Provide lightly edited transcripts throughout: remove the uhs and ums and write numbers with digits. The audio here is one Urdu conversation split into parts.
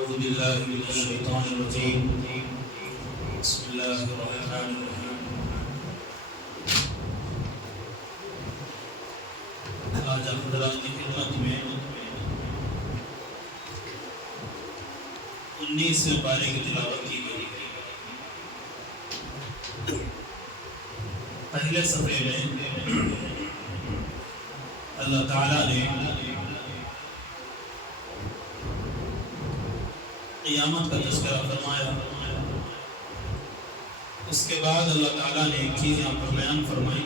أعوذ بالله من الشيطان الرجيم بسم الله الرحمن الرحيم آج حضرات کی خدمت میں 19 پارے کی تلاوت کی گئی۔ پہلے صفحے میں اللہ تعالیٰ نے قیامت کا تذکرہ فرمایا، اس کے بعد اللہ تعالیٰ نے ایک چیز یہاں پر بیان فرمائی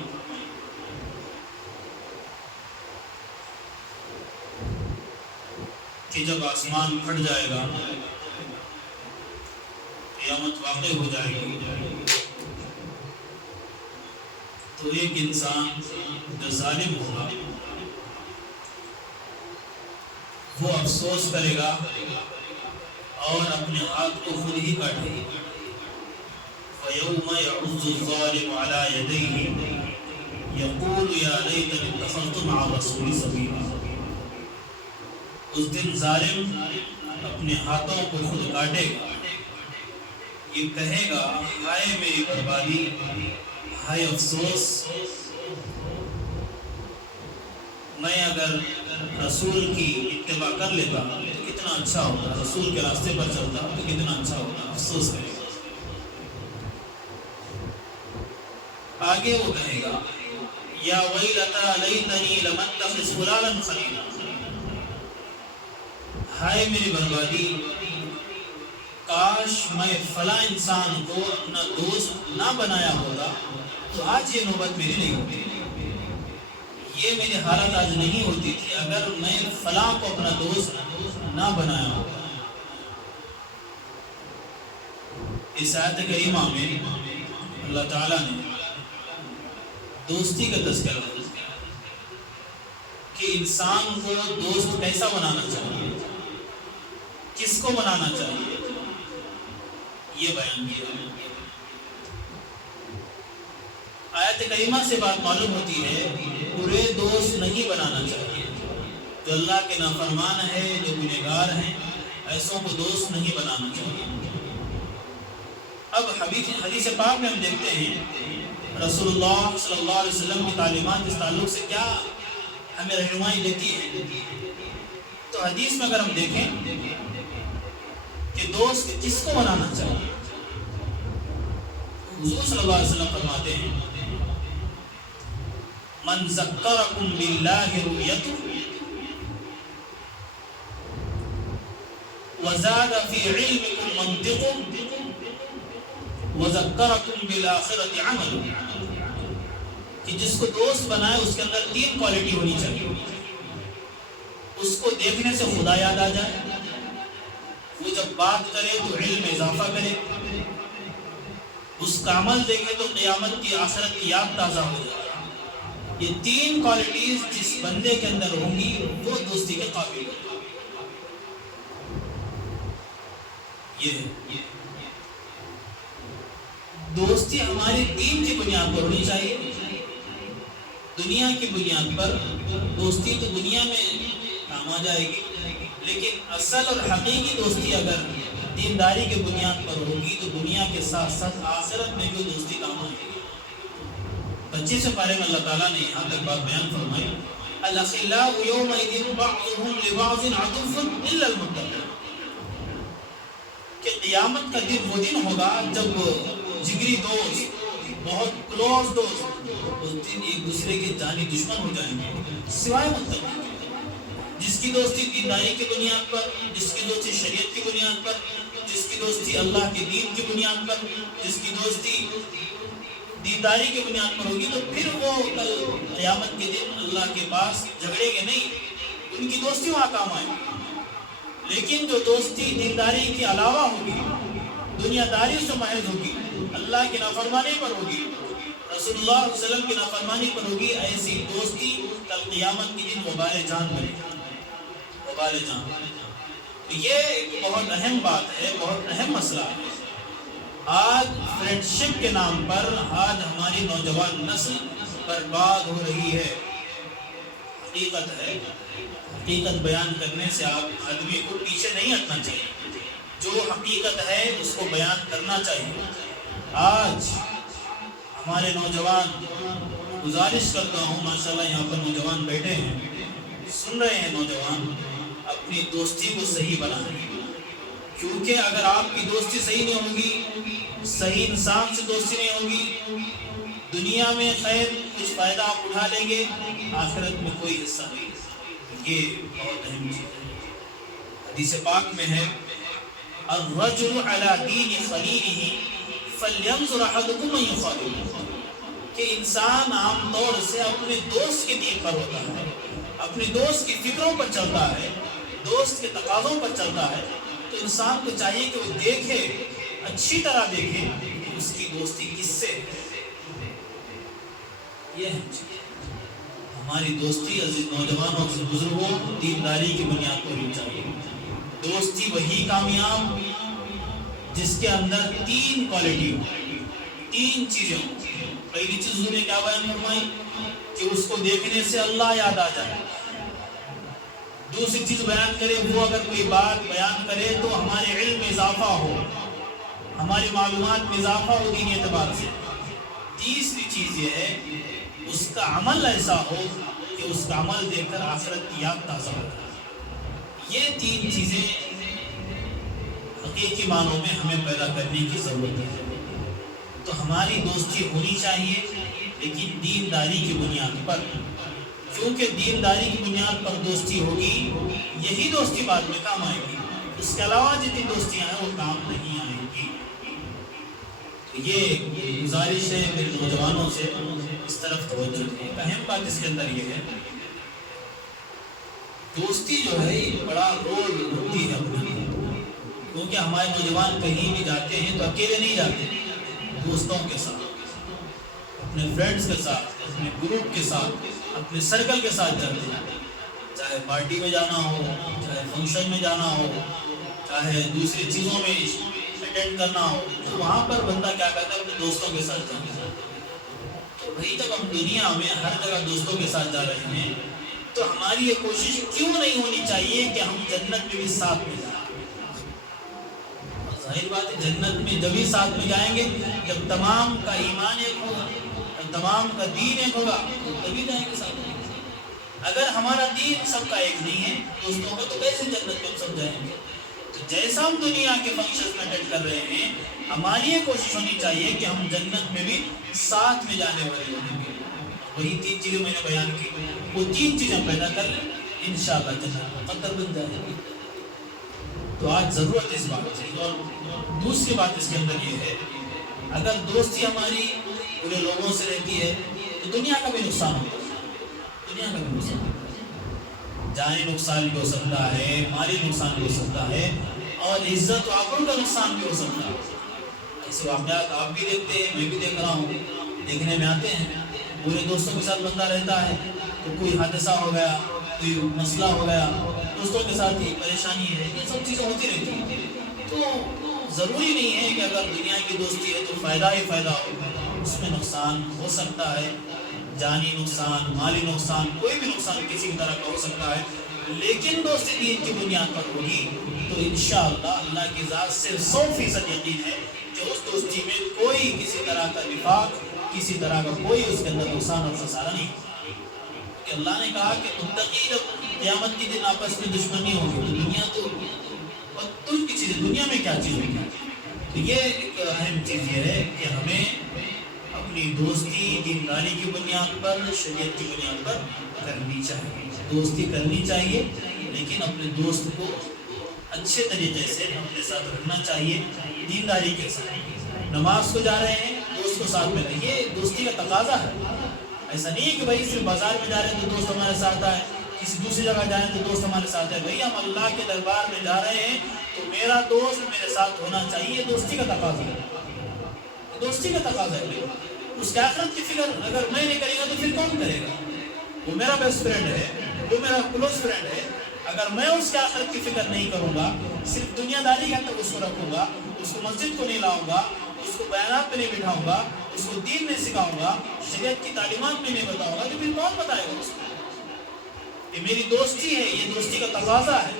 کہ جب آسمان پھٹ جائے گا، قیامت واقع ہو جائے گی، تو ایک انسان جو ظالم ہوگا وہ افسوس کرے گا اور اپنے ہاتھ کو خود ہی کاٹے گا۔ فَيَوْمَ يَعُضُّ الظَّالِمُ عَلَى يَدَيْهِ يَقُولُ يَا لَيْتَنِي اتَّخَذْتُ مَعَ الرَّسُولِ سَبِيلًا۔ اس دن ظالم اپنے ہاتھوں کو خود کاٹے گا، یہ کہے گا ہائے میری بربادی، ہائے افسوس، میں اگر رسول کی اتباع کر لیتا تو کتنا اچھا ہوتا، رسول کے راستے پر چلتا تو کتنا اچھا ہوتا، افسوس کرے گا۔ آگے وہ کہے گا یا ویلتا لیتنی لم اتخذ فلانا خلیلا، ہائے میری بربادی، کاش میں فلاں انسان کو اپنا دوست نہ بنایا ہوتا تو آج یہ نوبت میری نہیں ہوتی، یہ میری حالت آج نہیں ہوتی تھی اگر میں فلاں کو اپنا دوست نہ بنایا ہوتا۔ اس آیت کریمہ میں اللہ تعالیٰ نے دوستی کا تذکرہ کہ انسان کو دوست کیسا بنانا چاہیے، کس کو بنانا چاہیے، یہ بیان کیا۔ آیت کریمہ سے بات معلوم ہوتی ہے برے دوست نہیں بنانا چاہیے، جو اللہ کے نافرمان ہے، جو گنہگار ہیں، ایسوں کو دوست نہیں بنانا چاہیے۔ اب حدیث پاک میں ہم دیکھتے ہیں رسول اللہ صلی اللہ علیہ وسلم کی تعلیمات اس تعلق سے کیا ہمیں رہنمائی دیتی ہے۔ تو حدیث میں اگر ہم دیکھیں کہ دوست کس کو بنانا چاہیے، حضور صلی اللہ علیہ وسلم فرماتے ہیں من ذکرکم باللہ رؤیتہ وزاد فی علمکم منطقہ وذکرکم بالآخرۃ عملہ، کہ جس کو دوست بنائے اس کے اندر 3 کوالٹی ہونی چاہیے۔ اس کو دیکھنے سے خدا یاد آ جائے، وہ جب بات کرے تو علم میں اضافہ کرے، اس کا عمل دیکھے تو قیامت کی آخرت کی یاد تازہ ہو جائے۔ یہ 3 کوالٹیز جس بندے کے اندر ہوں گی وہ دوستی کے قابل ہوگا۔ یہ دوستی ہماری دین کی بنیاد پر ہونی چاہیے۔ دنیا کی بنیاد پر دوستی تو دنیا میں کام آ جائے گی، لیکن اصل اور حقیقی دوستی اگر دینداری کی بنیاد پر ہوگی تو دنیا کے ساتھ ساتھ آخرت میں بھی دوستی کام آئے گی۔ 25 پارے میں اللہ تعالیٰ نے یہاں تک بات بیان فرمائی الاخلاء یومئذ بعضهم لبعض عدو الا المتقین، کہ قیامت کا دن وہ دن ہوگا جب جگری دوست، بہت کلوز دوست، اس دن ایک دوسرے کے جانی دشمن ہو جائیں گے سوائے متقین، جس کی دوستی دینداری کی بنیاد پر، جس کی دوستی شریعت کی بنیاد پر، جس کی دوستی اللہ کے دین کی بنیاد پر، جس کی دوستی دینداری کی بنیاد پر ہوگی، تو پھر وہ کل قیامت کے دن اللہ کے پاس جھگڑے گے نہیں، ان کی دوستی وہاں کام آئے گی۔ لیکن جو دوستی دینداری کے علاوہ ہوگی، دنیا داری سے محض ہوگی، اللہ کی نافرمانی پر ہوگی، رسول اللہ صلی اللہ علیہ وسلم کی نافرمانی پر ہوگی، ایسی دوستی کل قیامت کے دن وبال جان بنے گی، وبال جان۔ یہ ایک بہت اہم بات ہے، بہت اہم مسئلہ ہے۔ آج فرینڈشپ کے نام پر آج ہماری نوجوان نسل برباد ہو رہی ہے۔ حقیقت ہے، حقیقت بیان کرنے سے آپ آدمی کو پیچھے نہیں ہٹنا چاہیے۔ جو حقیقت ہے اس کو بیان کرنا چاہیے۔ آج ہمارے نوجوان، گزارش کرتا ہوں، ماشاءاللہ یہاں پر نوجوان بیٹھے ہیں، سن رہے ہیں نوجوان، اپنی دوستی کو صحیح بنائیں، کیونکہ اگر آپ کی دوستی صحیح نہیں ہوگی، صحیح انسان سے دوستی نہیں ہوگی، دنیا میں خیر کچھ فائدہ آپ اٹھا لیں گے، آخرت میں کوئی حصہ نہیں۔ یہ بہت اہم چیز ہے۔ حدیث پاک میں ہے الرجل علی دین خلیلہ فلینظر احدکم من یخاللہ، کہ انسان عام طور سے اپنے دوست کے دین پر ہوتا ہے، اپنے دوست کی فکروں پر چلتا ہے، دوست کے تقاضوں پر چلتا ہے، تو انسان کو چاہیے کہ وہ دیکھے، اچھی طرح دیکھے کہ اس کی دوستی کس سے ہے۔ یہ ہے ہماری دوستی عزیز نوجوانوں سے بزرگوں دینداری کی بنیاد پر ہونی چاہیے۔ دوستی وہی کامیاب جس کے اندر تین کوالٹی ہو، تین چیزیں ہوں۔ پہلی چیز نے کیا بیان فرمائی کہ اس کو دیکھنے سے اللہ یاد آ جائے۔ دوسری چیز بیان کرے وہ اگر کوئی بات بیان کرے تو ہمارے علم میں اضافہ ہو، ہماری معلومات میں اضافہ ہو دینی اعتبار سے۔ تیسری چیز یہ ہے اس کا عمل ایسا ہو کہ اس کا عمل دیکھ کر آخرت کی یاد تازہ ہو۔ یہ تین چیزیں حقیقی معنوں میں ہمیں پیدا کرنے کی ضرورت ہے۔ تو ہماری دوستی ہونی چاہیے لیکن دینداری کی بنیاد پر، کیونکہ دینداری کی بنیاد پر دوستی ہوگی، یہی دوستی بعد میں کام آئے گی، اس کے علاوہ جتنی دوستیاں ہیں وہ کام نہیں آئیں گی۔ یہ گزارش ہے میرے نوجوانوں سے، اس طرف توجہ دیں۔ اہم بات اس کے اندر یہ ہے دوستی جو ہے بڑا رول ہوتی ہے اپنی، کیونکہ ہمارے نوجوان کہیں بھی جاتے ہیں تو اکیلے نہیں جاتے، دوستوں کے ساتھ، اپنے فرینڈز کے ساتھ، اپنے گروپ کے ساتھ، اپنے سرکل کے ساتھ جاتے ہیں، چاہے پارٹی میں جانا ہو، چاہے فنکشن میں جانا ہو، چاہے دوسری چیزوں میں اٹینڈ کرنا ہو، تو وہاں پر بندہ کیا کرتا ہے اپنے دوستوں کے ساتھ جاتا ہے۔ تو بھائی جب ہم دنیا میں ہر جگہ دوستوں کے ساتھ جا رہے ہیں تو ہماری یہ کوشش کیوں نہیں ہونی چاہیے کہ ہم جنت میں بھی ساتھ میں جائیں؟ ظاہر بات ہے جنت میں جبھی ساتھ میں جائیں گے جب تمام کا ایمان ایک ہوگا، جب تمام کا دین ایک ہوگا، تو تبھی جائیں گے ساتھ میں۔ اگر ہمارا دین سب کا ایک نہیں ہے دوستوں کا، تو کیسے جنت میں ہم سب جائیں گے؟ تو جیسا ہم دنیا کے فنکشن میں اٹینڈ کر رہے ہیں، ہماری یہ کوشش ہونی چاہیے کہ ہم جنت میں بھی ساتھ میں جانے والے ہوں گے۔ وہی تین چیزیں میں نے بیان کی، وہ تین چیزیں پیدا کر لیں، انشاءاللہ جنت مقدر بن جائے گی۔ تو آج ضرورت ہے اس بات کی۔ اور دوسری بات اس کے اندر یہ ہے اگر دوستی ہماری پورے لوگوں سے رہتی ہے تو دنیا کا بھی نقصان ہوتا ہے، دنیا کا بھی نقصان ہوتا ہے، جانی نقصان بھی ہو سکتا ہے، مالی نقصان بھی ہو سکتا ہے، اور عزت و آبرو کا نقصان بھی ہو سکتا ہے۔ ایسے واقعات آپ بھی دیکھتے ہیں، میں بھی دیکھ رہا ہوں، دیکھنے میں آتے ہیں۔ پورے دوستوں کے ساتھ بندہ رہتا ہے تو کوئی حادثہ ہو گیا، کوئی مسئلہ ہو گیا، دوستوں کے ساتھ ہی پریشانی ہے، یہ سب چیزیں ہوتی رہتی ہیں۔ تو ضروری نہیں ہے کہ اگر دنیا کی دوستی ہے تو فائدہ ہی فائدہ ہو، اس میں نقصان ہو سکتا ہے، جانی نقصان، مالی نقصان، کوئی بھی نقصان کسی بھی طرح کا ہو سکتا ہے، لیکن دوستی دین کی بنیاد پر ہوگی تو انشاءاللہ اللہ کی ذات سے 100% یقین ہے کہ اس دوستی میں کوئی کسی طرح کا نفاق، کسی طرح کا کوئی اس کے اندر نقصان اور خسارہ نہیں ہوگا۔ کہ اللہ نے کہا کہ متقی جب قیامت کے دن آپس میں دشمنی ہوگی تو دنیا تو تم کی چیز، دنیا میں کیا چیز ہوگی؟ تو یہ ایک اہم چیز یہ ہے کہ ہمیں اپنی دوستی دینداری کی بنیاد پر، شریعت کی بنیاد پر کرنی چاہیے۔ دوستی کرنی چاہیے لیکن اپنے دوست کو اچھے طریقے سے اپنے ساتھ رکھنا چاہیے، دینداری کے ساتھ۔ نماز کو جا رہے ہیں دوست کو ساتھ میں رہیے، یہ دوستی کا تقاضا ہے۔ ایسا نہیں ہے کہ بھائی صرف بازار میں جا رہے ہیں تو دوست ہمارے ساتھ آئے، کسی دوسری جگہ جائیں تو دوست ہمارے ساتھ ہے۔ بھائی ہم اللہ کے دربار میں جا رہے ہیں تو میرا دوست میرے ساتھ ہونا چاہیے، دوستی کا تقاضا ہے، دوستی کا تقاضا ہے۔ اس کے آخرت کی فکر اگر میں نہیں کرے گا تو پھر کون کرے گا؟ وہ میرا بیسٹ فرینڈ ہے، وہ میرا کلوز فرینڈ ہے، اگر میں اس کے آخرت کی فکر نہیں کروں گا، صرف دنیا داری کے اندر اس کو رکھوں گا، اس کو مسجد کو نہیں لاؤں گا، اس کو بیانات پہ نہیں بٹھاؤں گا، اس کو دین نہیں سکھاؤں گا، شریعت کی تعلیمات میں نہیں بتاؤں گا، تو پھر کون بتائے گا اس کو؟ یہ میری دوستی ہے، یہ دوستی کا تقاضا ہے۔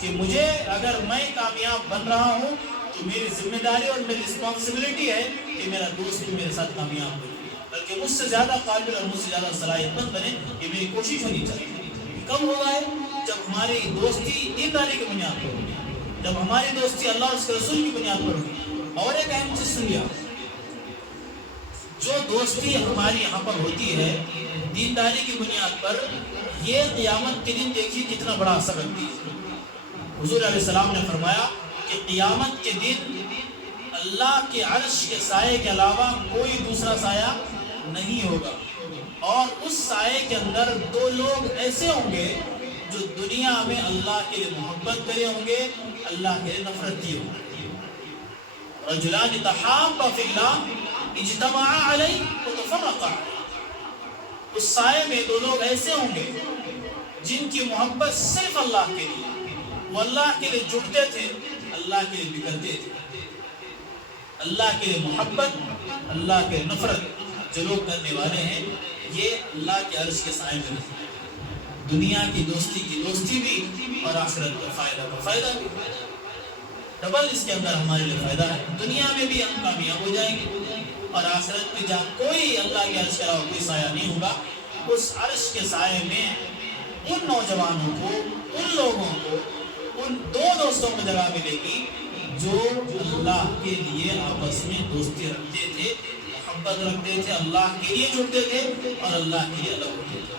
کہ مجھے اگر میں کامیاب بن رہا ہوں تو میری ذمہ داری اور میری رسپانسبلٹی ہے کہ میرا دوست بھی میرے ساتھ کامیاب ہو، بلکہ مجھ سے زیادہ قابل اور مجھ سے زیادہ صلاحیت مند بنے، یہ میری کوشش ہونی چاہیے۔ کب ہوگا ہے؟ جب ہماری دوستی دینداری کی بنیاد پر ہوگی، جب ہماری دوستی اللہ اور اس کے رسول کی بنیاد پر ہوگی۔ اور ایک اہم چیز سنیے، جو دوستی ہماری یہاں پر ہوتی ہے دینداری کی بنیاد پر، یہ قیامت کے دن دیکھیے کتنا بڑا اثر رکھتی ہے۔ حضور علیہ السلام نے فرمایا کہ قیامت کے دن اللہ کے عرش کے سائے کے علاوہ کوئی دوسرا سایہ نہیں ہوگا، اور اس سائے کے اندر دو لوگ ایسے ہوں گے جو دنیا میں اللہ کے لیے محبت کرے ہوں گے، اللہ کے لیے نفرت کی ہوں گے۔ رجلان تحابا فی اللہ اجتمعا علیہ وتفرقا علیہ۔ اس سائے میں دو لوگ ایسے ہوں گے جن کی محبت صرف اللہ کے لیے، وہ اللہ کے لیے جڑتے تھے، اللہ کے لیے بگڑتے تھے۔ اللہ کے لیے محبت، اللہ کے نفرت جو لوگ کرنے والے ہیں، یہ اللہ کے عرش کے سائے میں رہتے ہیں۔ دنیا کی دوستی بھی اور آخرت کا فائدہ بھی، ڈبل اس کے اندر ہمارے لیے فائدہ ہے۔ دنیا میں بھی ہم کامیاب ہو جائیں گے، اور آخرت میں جہاں کوئی اللہ کے عرش کے علاوہ کوئی سایہ نہیں ہوگا، اس عرش کے سائے میں ان نوجوانوں کو، ان لوگوں کو، ان دو دوستوں کو جگہ ملے گی جو اللہ کے لیے آپس میں دوستی رکھتے تھے، محبت رکھتے تھے، اللہ کے لیے جڑتے تھے اور اللہ کے لیے الگ ہوتے تھے۔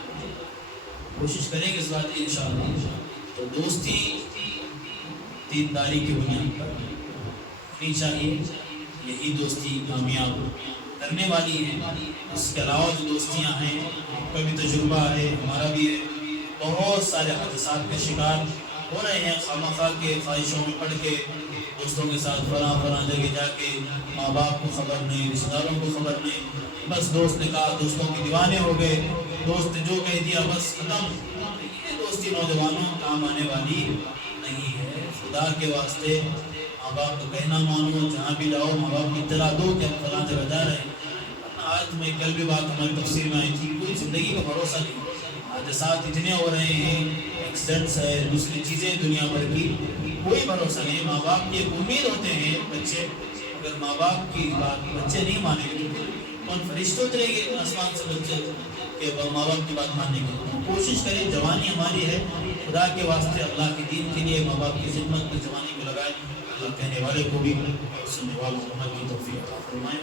کوشش کریں گے اس بات کی انشاءاللہ۔ تو دوستی دینداری کی بنیاد پر ہونی چاہیے، یہی دوستی کامیاب کرنے والی ہے۔ اس کے علاوہ جو دوستیاں ہیں، آپ کا بھی تجربہ ہے، ہمارا بھی ہے، بہت سارے حادثات کے شکار ہو رہے ہیں خواہ کے خواہشوں میں پڑ کے، دوستوں کے ساتھ فلاں جگہ جا کے، ماں باپ کو خبر نہیں، رشتہ داروں کو خبر نہیں، بس دوست نے کہا، دوستوں کے دیوانے ہو گئے، دوست نے جو کہہ دیا بس ختم۔ یہ دوستی نوجوانوں کام آنے والی نہیں ہے۔ خدا کے واسطے ماں باپ کو کہنا مانو، جہاں بھی جاؤ ماں باپ کی اطلاع دو کہ ہم فلاں جگہ جا رہے ہیں۔ آج میں کل بھی بات ہماری تفسیر میں آئی تھی، کوئی زندگی کا بھروسہ نہیں، حادثات اتنے ہو رہے ہیں، ایکسیڈنٹس ہے، دوسری چیزیں دنیا بھر کی، کوئی بھروسہ نہیں۔ ماں باپ کی ایک امید ہوتے ہیں بچے، اگر ماں باپ کی بات بچے نہیں مانیں گے کون فرشتے اترے گے آسمان سے بچے کہ ماں باپ کی بات ماننے کی؟ کوشش کریں، جوانی ہماری ہے، خدا کے واسطے اللہ کے دین کے لیے ماں باپ کی خدمت میں جوانی کو لگائیں۔ اللہ کہنے والے کو بھی سننے والوں کو عمل کی توفیق عطا فرمائے۔